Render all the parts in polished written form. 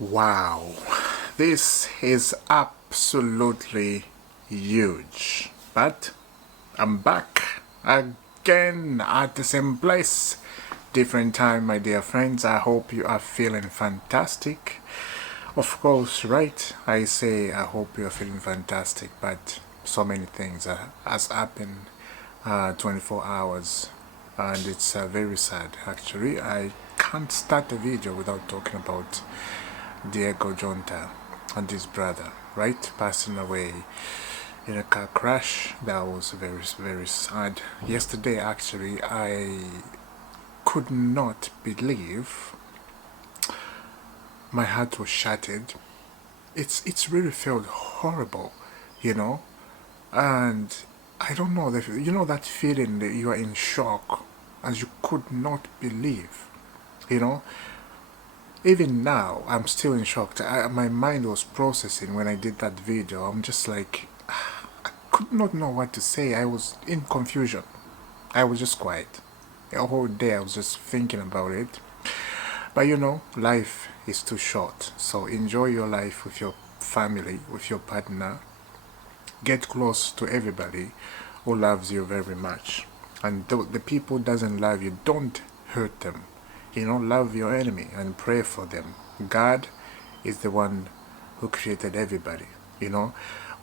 Wow, this is absolutely huge. But I'm back again at the same place. Different time, my dear friends. I hope you are feeling fantastic. Of course, right? I say I hope you are feeling fantastic, but so many things has happened 24 hours and it's very sad actually. I can't start a video without talking about Diego Jonta and his brother, right? Passing away in a car crash. That was very, very sad. Yesterday, actually, I could not believe my heart was shattered. It's really felt horrible, you know, and I don't know that feeling that you are in shock and you could not believe, you know. Even now, I'm still in shock. My mind was processing when I did that video. I'm just like, I could not know what to say. I was in confusion. I was just quiet. The whole day I was just thinking about it. But life is too short. So enjoy your life with your family, with your partner. Get close to everybody who loves you very much. And the people who doesn't love you, don't hurt them. Love your enemy and pray for them. God is the one who created everybody.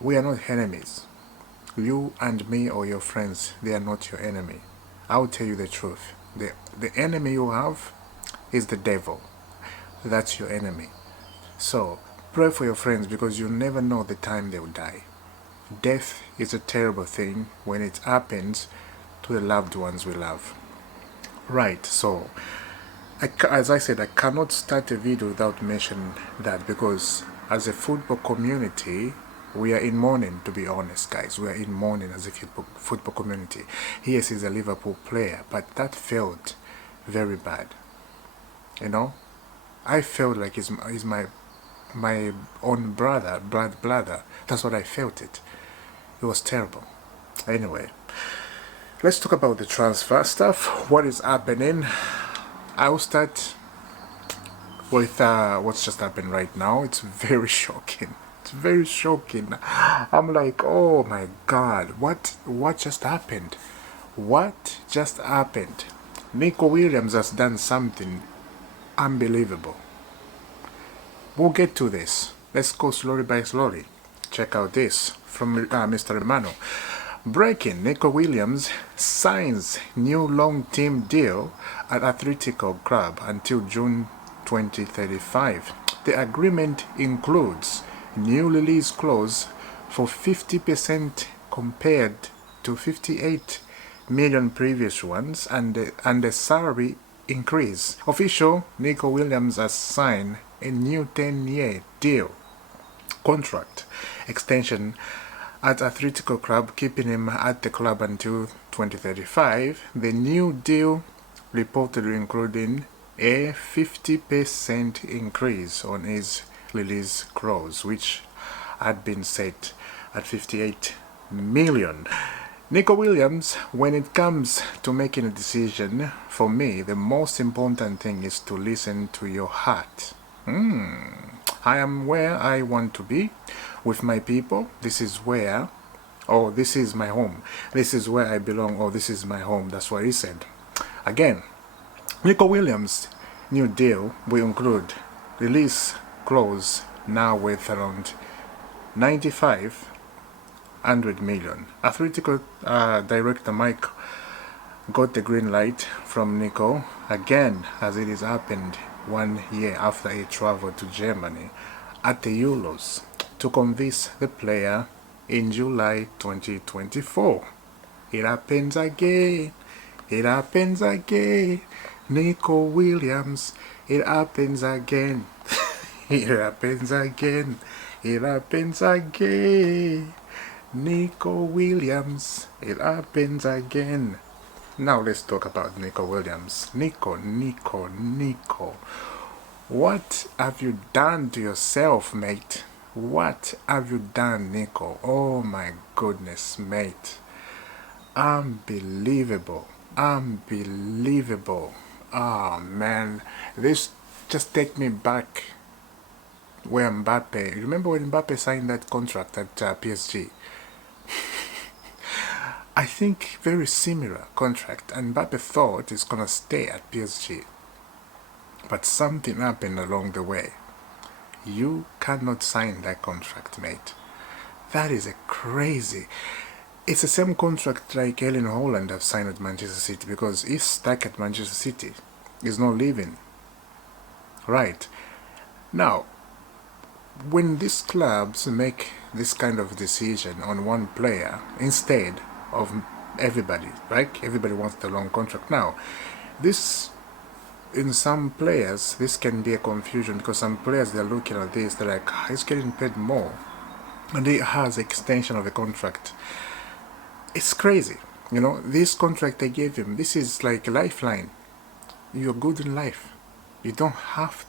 We are not enemies. You and me or your friends, they are not your enemy. I'll tell you the truth. The enemy you have is the devil. That's your enemy. So pray for your friends because you never know the time they will die. Death is a terrible thing when it happens to the loved ones we love. Right, so as I said, I cannot start a video without mentioning that because as a football community, we are in mourning, to be honest, guys. We are in mourning as a football community. Yes, he's a Liverpool player, but that felt very bad. I felt like he's my own brother, blood brother. That's what I felt it. It was terrible. Anyway, let's talk about the transfer stuff. What is happening? I'll start with what's just happened right now. It's very shocking. It's very shocking. I'm like, oh my God, what just happened? What just happened? Nico Williams has done something unbelievable. We'll get to this. Let's go slowly by slowly. Check out this from Mr. Romano. Breaking: Nico Williams signs new long-term deal at Atletico Club until June 2035. The agreement includes new release clause for 50% compared to 58 million previous ones and a salary increase. Official: Nico Williams has signed a new 10-year deal contract extension at Atletico Club, keeping him at the club until 2035. The new deal reportedly including a 50% increase on his release clause, which had been set at 58 million. Nico Williams, when it comes to making a decision, for me, the most important thing is to listen to your heart. I am where I want to be with my people. This is where, or this is my home. This is where I belong, or this is my home. That's what he said. Again, Nico Williams' new deal will include release clause now with around 9,500 million. Atletico director Mike got the green light from Nico again, as it has happened 1 year after he traveled to Germany at the Euros to convince the player in July 2024. It happens again. It happens again. Nico Williams. It happens again. It happens again. It happens again. Nico Williams. It happens again. Now let's talk about Nico Williams. Nico. What have you done to yourself, mate? What have you done, Nico? Oh my goodness, mate. Unbelievable. Oh man, this just take me back where Mbappe, remember when Mbappe signed that contract at PSG? I think very similar contract, and Mbappe thought he's gonna stay at PSG, but something happened along the way. You cannot sign that contract, mate. That is a crazy. It's the same contract like Erling Haaland have signed at Manchester City, because he's stuck at Manchester City. He's not leaving. Right. Now, when these clubs make this kind of decision on one player instead of everybody, right? Everybody wants the long contract. Now, this in some players, this can be a confusion, because some players, they're looking at this, they're like, he's getting paid more, and he has extension of a contract. It's crazy. This contract they gave him, this is like a lifeline. You're good in life. You don't have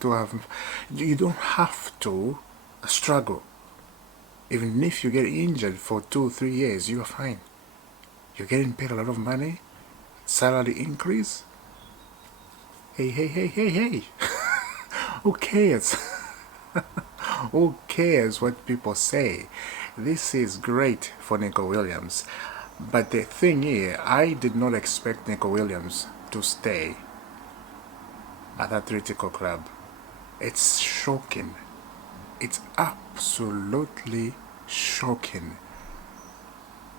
to struggle. Even if you get injured for 2-3 years, you are fine. You're getting paid a lot of money, salary increase. Hey. Who cares? Who cares what people say? This is great for Nico Williams. But the thing here, I did not expect Nico Williams to stay at Atletico Club. It's shocking. It's absolutely shocking.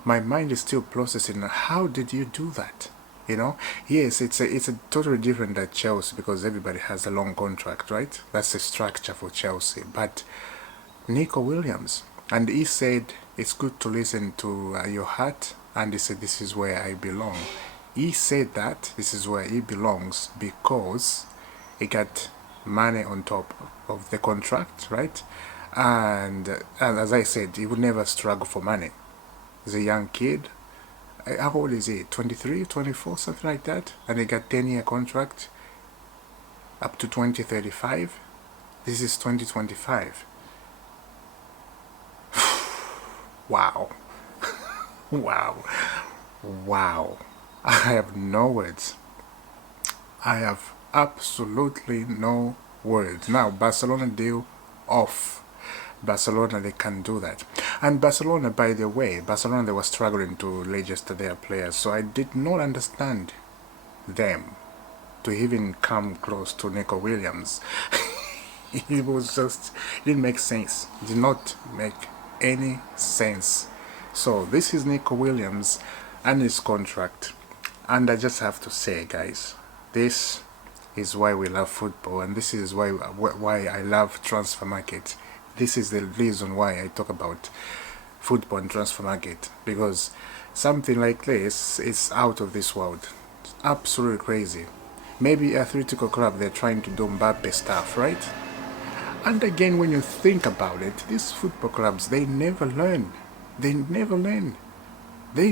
My mind is still processing. How did you do that? Yes, it's a totally different at Chelsea, because everybody has a long contract, right? That's the structure for Chelsea. But Nico Williams, and he said it's good to listen to your heart, and he said this is where I belong. He said that this is where he belongs because he got money on top of the contract, right? And as I said, he would never struggle for money. He's a young kid. How old is he? 23, 24, something like that? And he got 10-year contract up to 2035. This is 2025. Wow. Wow. I have no words. I have absolutely no words. Now, Barcelona deal off. Barcelona, they can do that. And Barcelona, by the way, they were struggling to register their players, so I did not understand them to even come close to Nico Williams. It didn't make sense. It did not make any sense. So this is Nico Williams and his contract, and I just have to say, guys, this is why we love football, and this is why I love transfer market. This is the reason why I talk about football and transfer market, because something like this is out of this world. It's absolutely crazy. Maybe Atletico Club, they're trying to do Mbappe stuff, right? And again, when you think about it, these football clubs, they never learn. They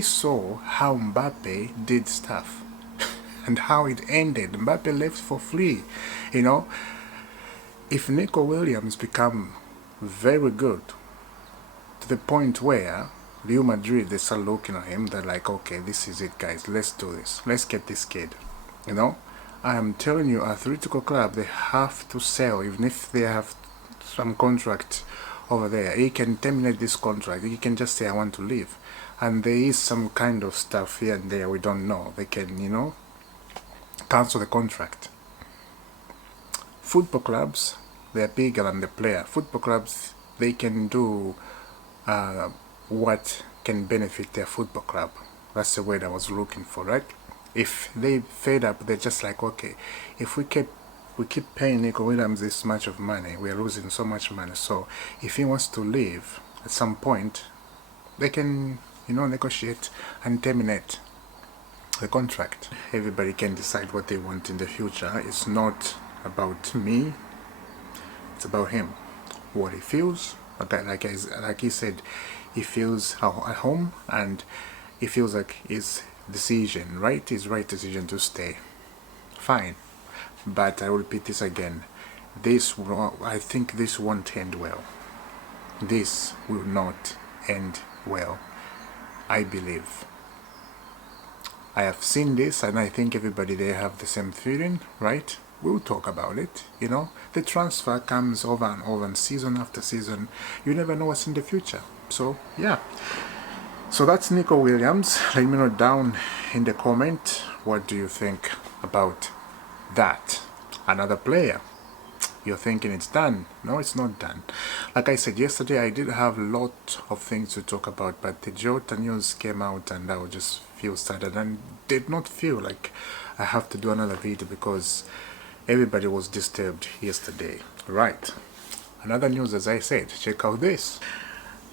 saw how Mbappe did stuff and how it ended. Mbappe left for free. If Nico Williams become very good to the point where Real Madrid, they start looking at him, they're like, okay, this is it, guys, let's do this, let's get this kid. I am telling you, Atletico Club, they have to sell. Even if they have some contract over there, he can terminate this contract. He can just say, I want to leave, and there is some kind of stuff here and there we don't know. They can cancel the contract. Football clubs, they're bigger than the player. Football clubs, they can do what can benefit their football club. That's the word I was looking for, right? If they fed up, they're just like, okay, if we keep paying Nico Williams this much of money, we are losing so much money. So if he wants to leave at some point, they can negotiate and terminate the contract. Everybody can decide what they want in the future. It's not about me. It's about him, what he feels. Like he said, he feels at home, and he feels like his decision, right? His right decision to stay. Fine, but I will repeat this again. I think this won't end well. This will not end well. I believe. I have seen this, and I think everybody there have the same feeling, right? we'll talk about it. You know, the transfer comes over and over, and season after season. You never know what's in the future. So yeah. So that's Nico Williams. Let me know down in the comment, what do you think about that? Another player. You're thinking it's done. No, it's not done. Like I said yesterday, I did have a lot of things to talk about, but the Jota news came out and I would just feel saddened and did not feel like I have to do another video because everybody was disturbed yesterday. Right. Another news, as I said, check out this.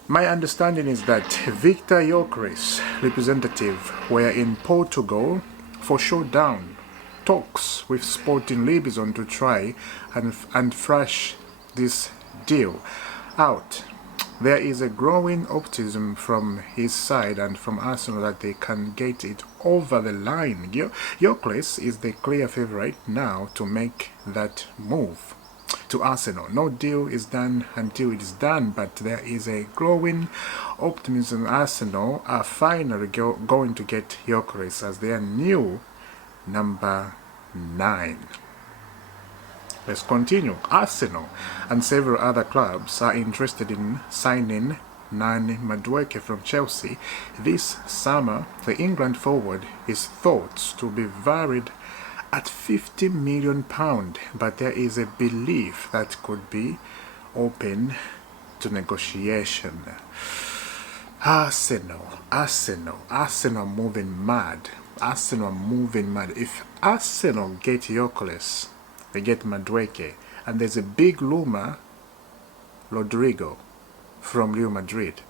My understanding is that Victor Gyokeres representative were in Portugal for showdown talks with Sporting Lisbon to try and thrash this deal out. There is a growing optimism from his side and from Arsenal that they can get it over the line. Gyokeres is the clear favourite now to make that move to Arsenal. No deal is done until it is done, but there is a growing optimism Arsenal are finally going to get Gyokeres as their new number 9. Let's continue. Arsenal and several other clubs are interested in signing Nani Madueke from Chelsea this summer. The England forward is thought to be valued at £50 million, but there is a belief that could be open to negotiation. Arsenal moving mad. If Arsenal get Gyokeres, they get Madueke, and there's a big rumour, Rodrigo from Real Madrid.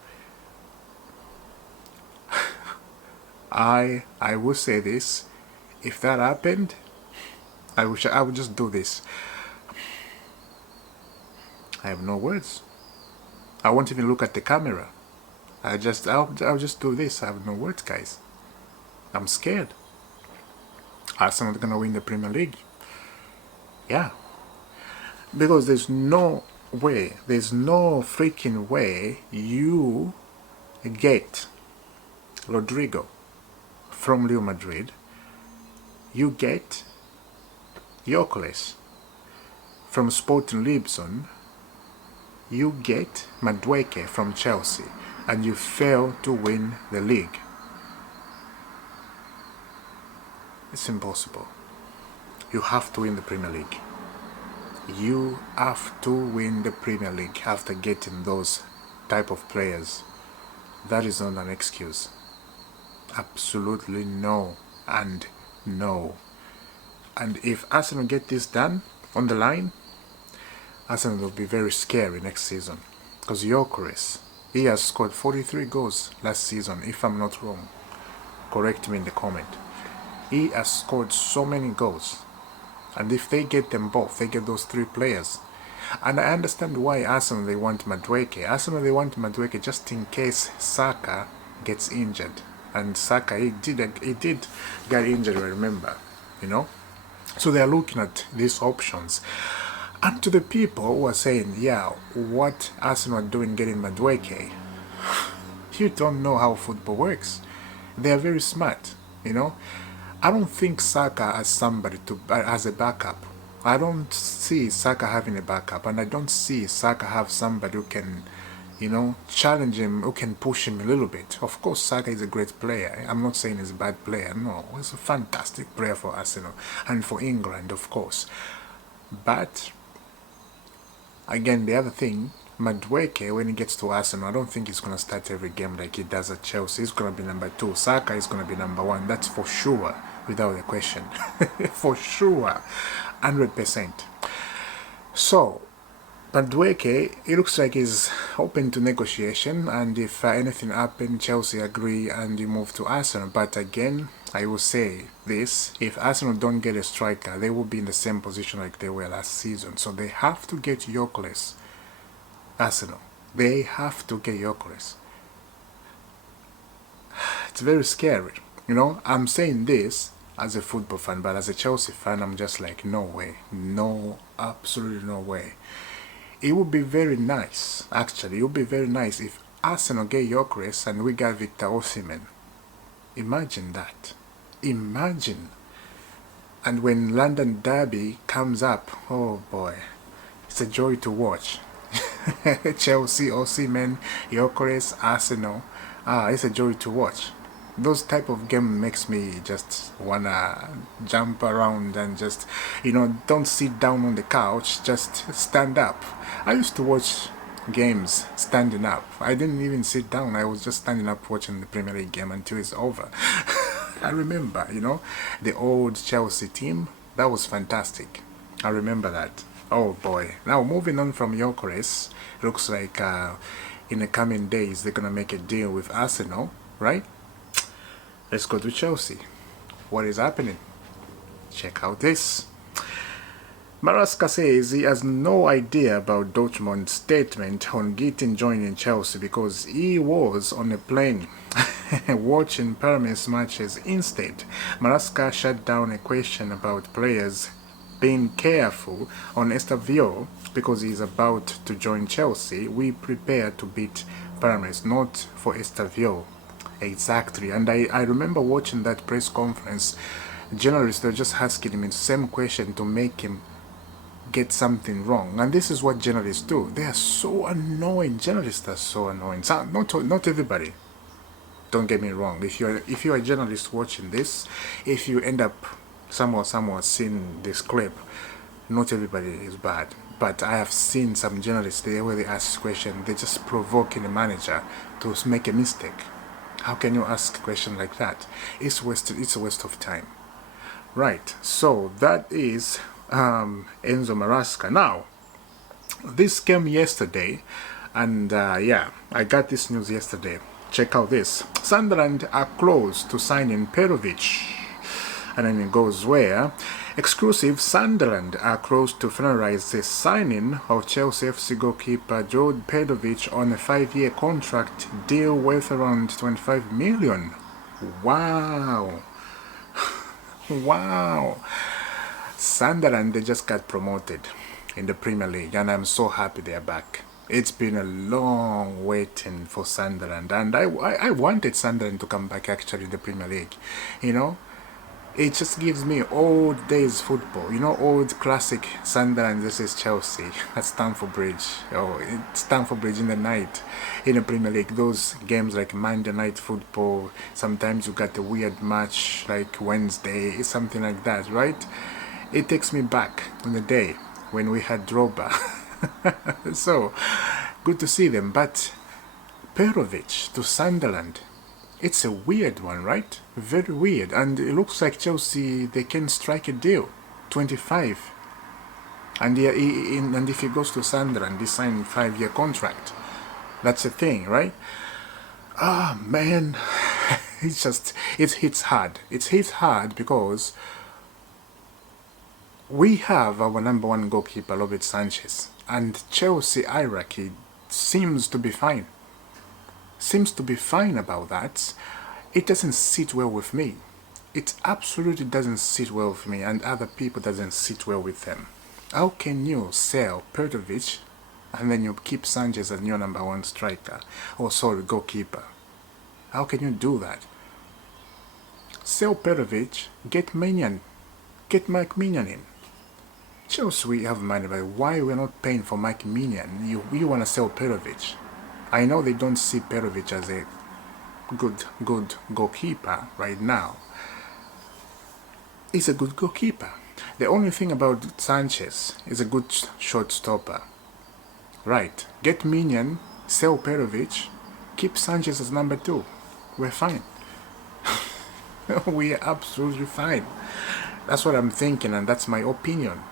I will say this, if that happened, I would just do this. I have no words. I won't even look at the camera. I'll just do this. I have no words, guys. I'm scared. Arsenal gonna win the Premier League. Yeah. Because there's no freaking way you get Rodrigo from Real Madrid. You get Gyokeres from Sporting Lisbon. You get Madueke from Chelsea, and you fail to win the league. It's impossible. You have to win the Premier League. You have to win the Premier League after getting those type of players. That is not an excuse. Absolutely no and no. And if Arsenal get this done on the line, Arsenal will be very scary next season. Because Gyokeres, he has scored 43 goals last season, if I'm not wrong. Correct me in the comment. He has scored so many goals. And if they get them both, they get those 3 players. And I understand why Arsenal, they want Madueke. Arsenal, they want Madueke just in case Saka gets injured. And Saka, he did get injured, I remember. You know? So they are looking at these options. And to the people who are saying, yeah, what Arsenal are doing getting Madueke, you don't know how football works. They are very smart, you know. I don't think Saka as somebody as a backup. I don't see Saka having a backup, and I don't see Saka have somebody who can, you know, challenge him, who can push him a little bit. Of course, Saka is a great player. I'm not saying he's a bad player. No, he's a fantastic player for Arsenal and for England, of course. But again, the other thing, Madueke, when he gets to Arsenal, I don't think he's going to start every game like he does at Chelsea. He's going to be number 2. Saka is going to be number 1. That's for sure, without a question. For sure. 100%. So, Madueke, it looks like he's open to negotiation, and if anything happens, Chelsea agree and you move to Arsenal. But again, I will say this, if Arsenal don't get a striker, they will be in the same position like they were last season. So they have to get Gyokeres. Arsenal, they have to get Gyokeres. It's very scary. You know, I'm saying this as a football fan, but as a Chelsea fan, I'm just like, no way. No, absolutely no way. It would be very nice, actually, it would be very nice if Arsenal get Gyokeres and we got Victor Osimhen. Imagine that. Imagine. And when London Derby comes up, oh boy, it's a joy to watch. Chelsea, Osimhen, Gyokeres, Arsenal. It's a joy to watch. Those type of game makes me just wanna jump around and just, don't sit down on the couch, just stand up. I used to watch games standing up. I didn't even sit down. I was just standing up watching the Premier League game until it's over. I remember, the old Chelsea team. That was fantastic. I remember that. Oh boy. Now moving on from Gyokeres, looks like in the coming days they're gonna make a deal with Arsenal, right? Let's go to Chelsea. What is happening? Check out this. Maresca says he has no idea about Dortmund's statement on Gittin joining Chelsea because he was on a plane watching Pyramids matches instead. Maresca shut down a question about players being careful on Estavio because he's about to join Chelsea. We prepare to beat Pyramids, not for Estavio. Exactly. And I remember watching that press conference. Journalists were just asking him the same question to make him get something wrong. And this is what journalists do. They are so annoying. Journalists are so annoying. So, not everybody. Don't get me wrong. If you're a journalist watching this, if you end up somehow seeing this clip, not everybody is bad. But I have seen some journalists there where they ask questions, they just provoking the manager to make a mistake. How can you ask a question like that? It's a waste of time. Right. So that is Enzo Maresca. Now, this came yesterday, and yeah, I got this news yesterday. Check out this. Sunderland are close to signing Perovic. And then it goes where? Exclusive, Sunderland are close to finalize the signing of Chelsea FC goalkeeper George Perovic on a 5-year contract deal worth around 25 million. Wow. Wow. Sunderland, they just got promoted in the Premier League, and I'm so happy they're back. It's been a long waiting for Sunderland, and I wanted Sunderland to come back actually in the Premier League. It just gives me old days football, old classic Sunderland versus Chelsea at Stamford Bridge. Stamford Bridge in the night in the Premier League. Those games like Monday night football, sometimes you got a weird match like Wednesday, something like that, right? It takes me back in the day when we had Droba. So, good to see them. But Perovic to Sunderland, it's a weird one, right? Very weird. And it looks like Chelsea, they can strike a deal. 25. And if he goes to Sunderland, he signed a 5-year contract. That's a thing, right? Man. It hits hard. It hits hard because we have our number one goalkeeper, Robert Sanchez. And Chelsea hierarchy seems to be fine. Seems to be fine about that. It doesn't sit well with me. It absolutely doesn't sit well with me, and other people doesn't sit well with them. How can you sell Perovic and then you keep Sanchez as your number one striker, goalkeeper? How can you do that? Sell Perovic, get Minion, get Mike Minion in. Chelsea, we have money, but why we're not paying for Mike Minion? You want to sell Perovic. I know they don't see Perovic as a good goalkeeper right now. He's a good goalkeeper. The only thing about Sanchez is a good shot stopper. Right. Get Minion, sell Perovic, keep Sanchez as number 2. We're fine. We're absolutely fine. That's what I'm thinking, and that's my opinion.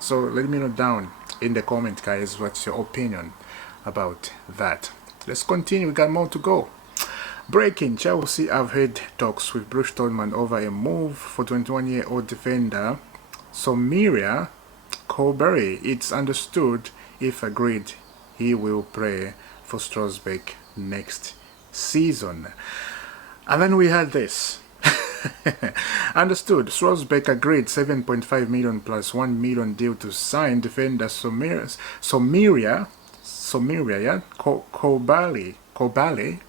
So let me know down in the comment, guys, what's your opinion about that. Let's continue. We got more to go. Breaking: Chelsea have had talks with Bruce Tolman over a move for 21-year-old defender Somiria Colberry. It's understood, if agreed, he will play for Strasbourg next season. And then we had this. Understood. Strasbourg agreed 7.5 million plus 1 million deal to sign defender Somiria Kobali.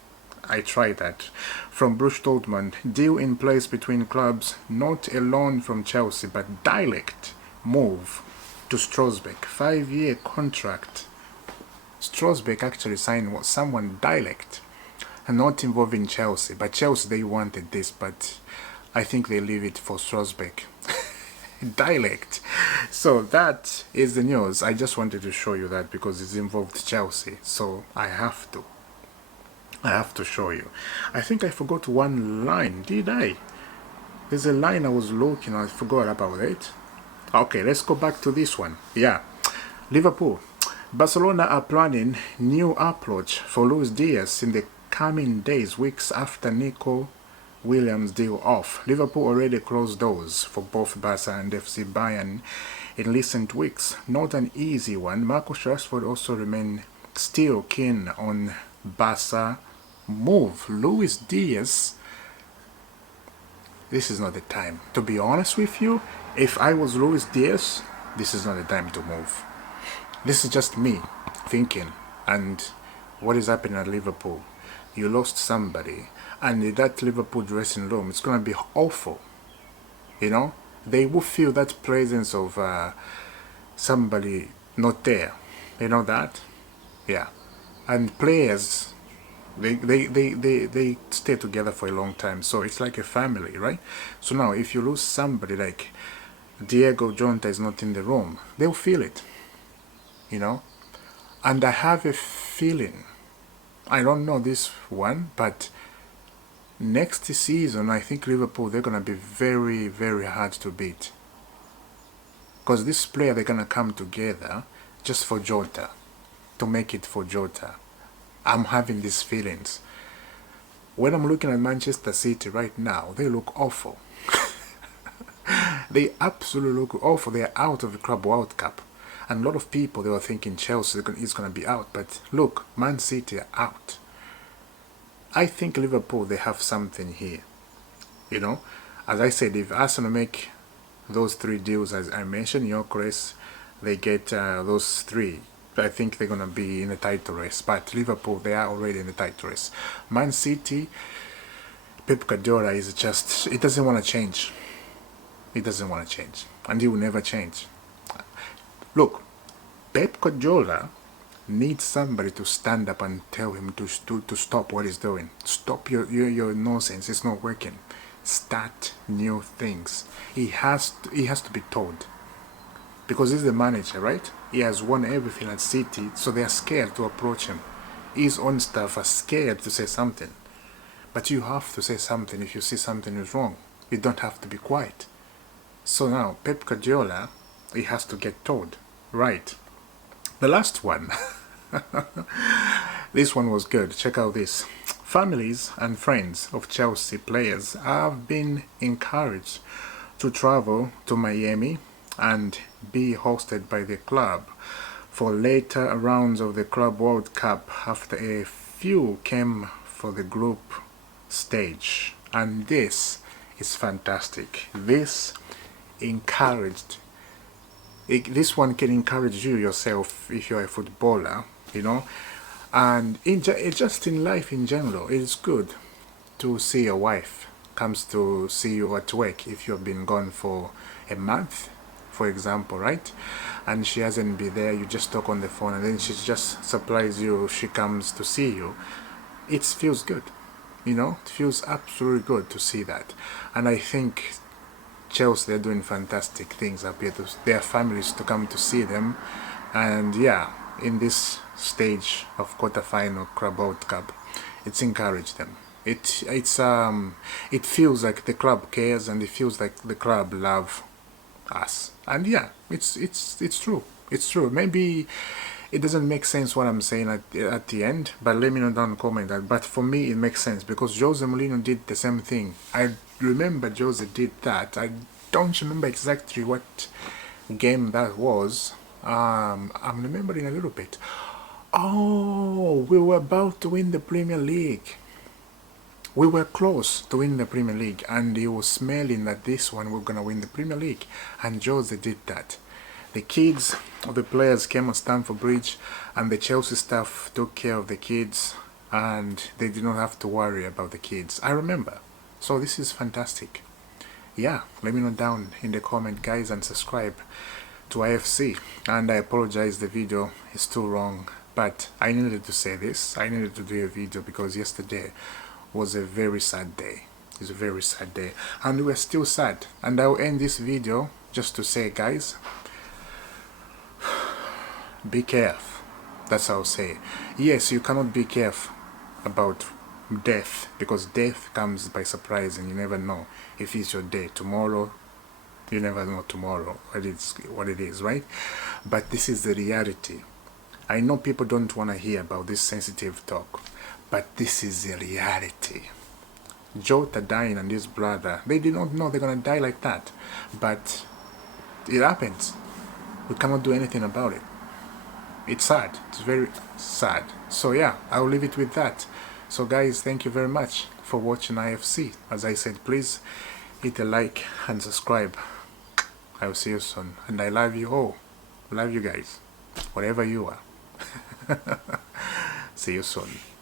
I tried that. From Bruce Stoltman, deal in place between clubs, not a loan from Chelsea, but direct move to Strasbourg. 5-year contract. Strasbourg actually signed someone direct and not involving Chelsea. But Chelsea, they wanted this, but I think they leave it for Strasbourg. Dialect. So that is the news. I just wanted to show you that because it's involved Chelsea. So I have to show you. I think I forgot one line. Did I? There's a line I was looking. I forgot about it. Okay, let's go back to this one. Yeah. Liverpool. Barcelona are planning new approach for Luis Diaz in the coming days, weeks after Nico Williams deal off. Liverpool already closed doors for both Barca and FC Bayern in recent weeks. Not an easy one. Marcus Rashford also remain still keen on Barca move. Luis Diaz, this is not the time. To be honest with you, if I was Luis Diaz, this is not the time to move. This is just me thinking. And what is happening at Liverpool? You lost somebody, and in that Liverpool dressing room, it's going to be awful. You know, they will feel that presence of somebody not there. You know that? Yeah. And players, they stay together for a long time, so it's like a family, right? So now, if you lose somebody like Diego Jota is not in the room, they'll feel it. You know, and I have a feeling, I don't know this one, but next season I think Liverpool, they're gonna be very, very hard to beat, because this player, they're gonna come together just for Jota, to make it for Jota. I'm having these feelings. When I'm looking at Manchester City right now, they look awful. They absolutely look awful. They're out of the Club World Cup. And a lot of people, they were thinking Chelsea is going to be out. But look, Man City are out. I think Liverpool, they have something here. You know, as I said, if Arsenal make those 3 deals, as I mentioned, Gyokeres, they get those 3. I think they're going to be in a title race. But Liverpool, they are already in the title race. Man City, Pep Guardiola is just, it doesn't want to change. He doesn't want to change. And he will never change. Look, Pep Guardiola needs somebody to stand up and tell him to stop what he's doing. Stop your nonsense. It's not working. Start new things. He has to be told. Because he's the manager, right? He has won everything at City, so they are scared to approach him. His own staff are scared to say something. But you have to say something if you see something is wrong. You don't have to be quiet. So now, Pep Guardiola, he has to get told. Right. The last one. This one was good. Check out this. Families and friends of Chelsea players have been encouraged to travel to Miami and be hosted by the club for later rounds of the Club World Cup after a few came for the group stage. And this is fantastic. This one can encourage you yourself if you're a footballer, you know, and just in life in general. It's good to see your wife comes to see you at work if you've been gone for a month, for example, right? And she hasn't been there. You just talk on the phone, and then she just surprise you. She comes to see you. It feels good, you know. It feels absolutely good to see that. And I think Chelsea, they're doing fantastic things up here to their families to come to see them. And yeah, in this stage of quarterfinal Club World Cup, it's encouraged them. It feels like the club cares, and it feels like the club love us. And yeah, it's true. It's true. Maybe it doesn't make sense what I'm saying at the end, but let me know down in the comment that. But for me, it makes sense because Jose Mourinho did the same thing. I remember Jose did that. I don't remember exactly what game that was. I'm remembering a little bit. Oh, we were about to win the Premier League. We were close to win the Premier League, and he was smelling that this one we're gonna win the Premier League, and Jose did that. The kids of the players came on Stamford Bridge, and the Chelsea staff took care of the kids. and they did not have to worry about the kids. I remember. So this is fantastic. Yeah, let me know down in the comment, guys, and subscribe to IFC. And I apologize, the video is too long, but I needed to say this. I needed to do a video because yesterday was a very sad day. It's a very sad day, and we're still sad. And I'll end this video just to say, guys, be careful. That's how I'll say. Yes, you cannot be careful about death, because death comes by surprise and you never know if it's your day tomorrow. You never know tomorrow what it is, right? But this is the reality. I know people don't want to hear about this sensitive talk, but this is the reality. Jota dying and his brother, they did not know they're gonna die like that, but it happens. We cannot do anything about it. It's sad. It's very sad. So yeah, I'll leave it with that. So guys, thank you very much for watching IFC. As I said, please hit a like and subscribe. I'll see you soon, and I love you all. Love you guys, whatever you are. See you soon.